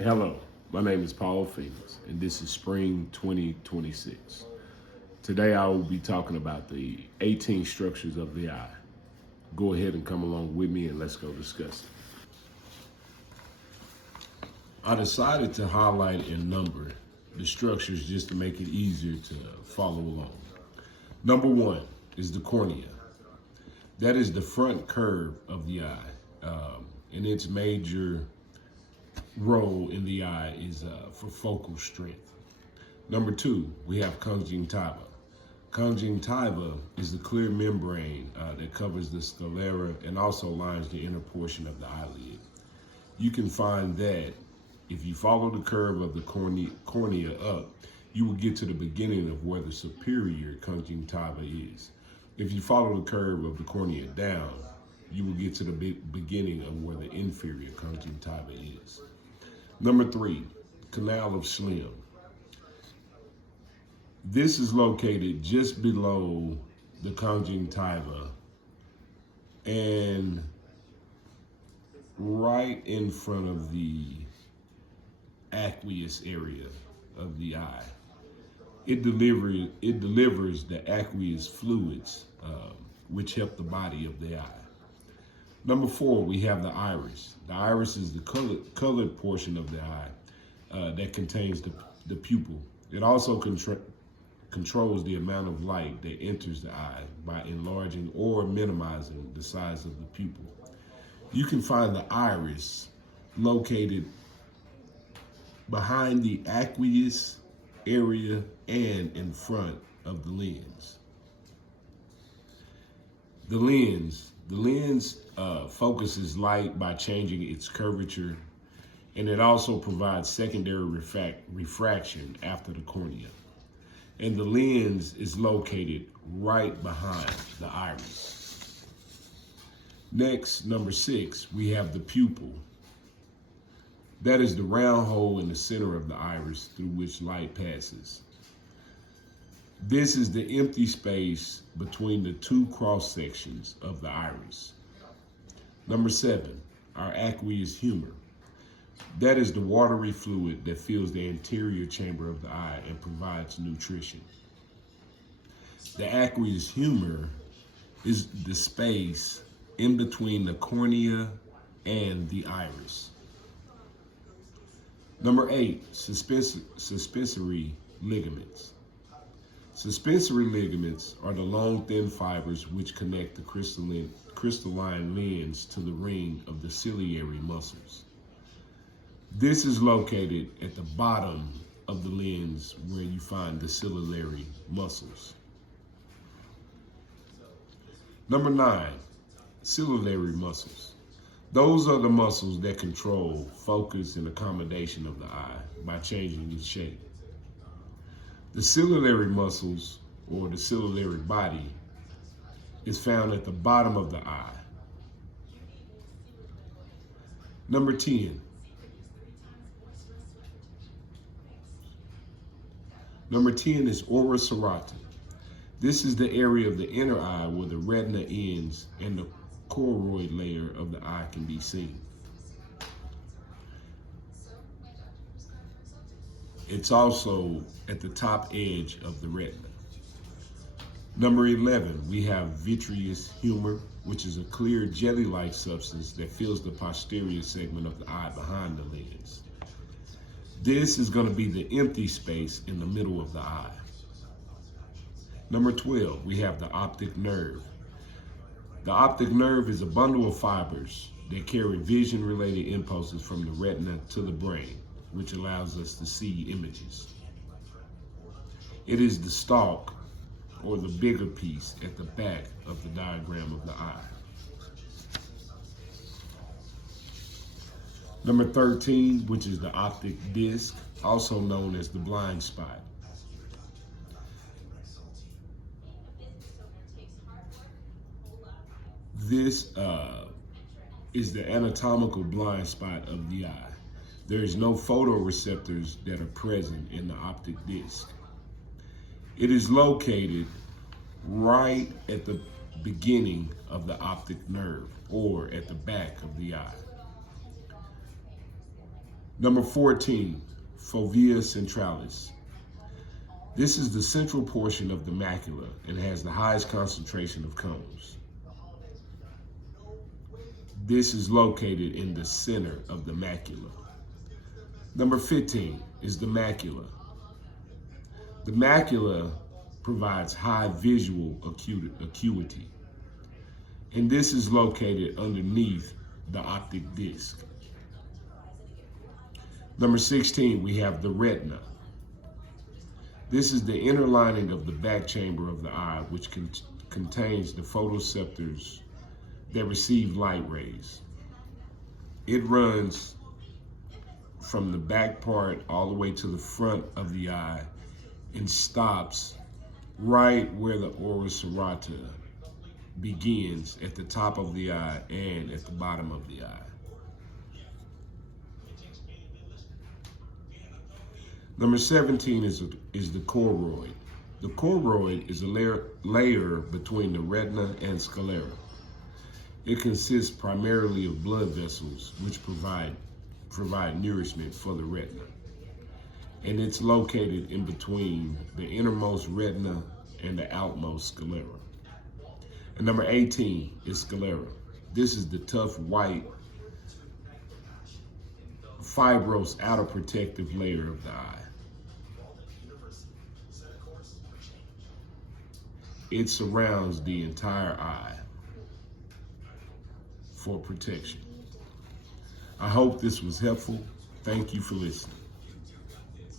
Hello, my name is Paul Phoenix, and this is Spring 2026. Today I will be talking about the 18 structures of the eye. Go ahead and come along with me and let's go discuss it. I decided to highlight and number the structures just to make it easier to follow along. Number one is the cornea. That is the front curve of the eye, and its major role in the eye is for focal strength. Number two, we have conjunctiva. Conjunctiva is the clear membrane that covers the sclera and also lines the inner portion of the eyelid. You can find that if you follow the curve of the cornea up, you will get to the beginning of where the superior conjunctiva is. If you follow the curve of the cornea down, you will get to the beginning of where the inferior conjunctiva is. Number three, canal of Schlemm. This is located just below the conjunctiva and right in front of the aqueous area of the eye. It delivers the aqueous fluids, which help the body of the eye. Number four, we have the iris. The iris is the colored portion of the eye that contains the pupil. It also controls the amount of light that enters the eye by enlarging or minimizing the size of the pupil. You can find the iris located behind the aqueous area and in front of the lens. The lens focuses light by changing its curvature, and it also provides secondary refraction after the cornea. And the lens is located right behind the iris. Next, number six, we have the pupil. That is the round hole in the center of the iris through which light passes. This is the empty space between the two cross sections of the iris. Number seven, our aqueous humor. That is the watery fluid that fills the anterior chamber of the eye and provides nutrition. The aqueous humor is the space in between the cornea and the iris. Number eight, suspensory ligaments. Suspensory ligaments are the long, thin fibers which connect the crystalline lens to the ring of the ciliary muscles. This is located at the bottom of the lens where you find the ciliary muscles. Number nine, ciliary muscles. Those are the muscles that control focus and accommodation of the eye by changing its shape. The ciliary muscles, or the ciliary body, is found at the bottom of the eye. Number 10. Number 10 is ora serrata. This is the area of the inner eye where the retina ends and the choroid layer of the eye can be seen. It's also at the top edge of the retina. Number 11, we have vitreous humor, which is a clear jelly-like substance that fills the posterior segment of the eye behind the lens. This is going to be the empty space in the middle of the eye. Number 12, we have the optic nerve. The optic nerve is a bundle of fibers that carry vision-related impulses from the retina to the brain, which allows us to see images. It is the stalk, or the bigger piece, at the back of the diagram of the eye. Number 13, which is the optic disc, also known as the blind spot. This is the anatomical blind spot of the eye. There is no photoreceptors that are present in the optic disc. It is located right at the beginning of the optic nerve, or at the back of the eye. Number 14, fovea centralis. This is the central portion of the macula and has the highest concentration of cones. This is located in the center of the macula. Number 15 is the macula. The macula provides high visual acuity, and this is located underneath the optic disc. Number 16, we have the retina. This is the inner lining of the back chamber of the eye, which contains the photoreceptors that receive light rays. It runs from the back part all the way to the front of the eye and stops right where the orbis serrata begins at the top of the eye and at the bottom of the eye. Number 17 is the choroid. The choroid is a layer between the retina and sclera. It consists primarily of blood vessels, which provide nourishment for the retina. And it's located in between the innermost retina and the outmost sclera. And number 18 is sclera. This is the tough, white, fibrous outer protective layer of the eye. It surrounds the entire eye for protection. I hope this was helpful. Thank you for listening.